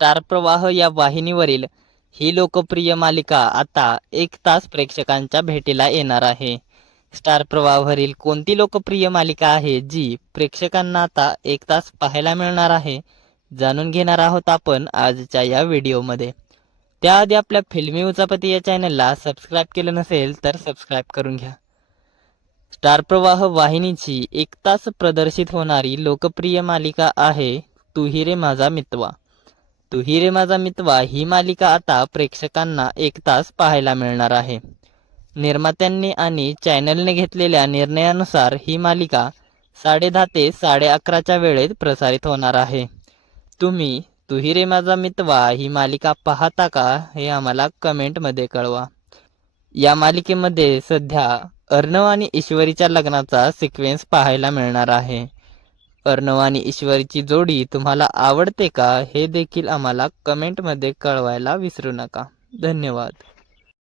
Star प्रवाह या वाहिनीवरील ही लोकप्रिय मालिका आता एक तास प्रेक्षकांच्या भेटीला येणार आहे. स्टार प्रवाहवरील कोणती लोकप्रिय मालिका आहे जी प्रेक्षकांना आता एक तास पाहायला मिळणार आहे? जाणून घेणार आहोत आपण आजच्या या व्हिडिओमध्ये. त्याआधी आपल्या फिल्मी उचापती या चॅनलला सबस्क्राईब केलं नसेल तर सबस्क्राईब करून घ्या. स्टार प्रवाह वाहिनीची एक तास प्रदर्शित होणारी लोकप्रिय मालिका आहे तू रे माझा मितवा. तू माझा मितवा ही मालिका आता प्रेक्षकांना एक तास पाहायला मिळणार आहे. निर्मात्यांनी आणि चॅनलने घेतलेल्या निर्णयानुसार ही मालिका साडेदहा ते साडे अकराच्या वेळेत प्रसारित होणार आहे. तुम्ही तू रे माझा मितवा ही मालिका पाहता का हे आम्हाला कमेंटमध्ये कळवा. या मालिकेमध्ये सध्या अर्णव आणि ईश्वरीच्या लग्नाचा सिक्वेन्स पाहायला मिळणार आहे. अर्णव आणि ईश्वरीची जोडी तुम्हाला आवडते का हे देखील आम्हाला कमेंटमध्ये कळवायला विसरू नका. धन्यवाद.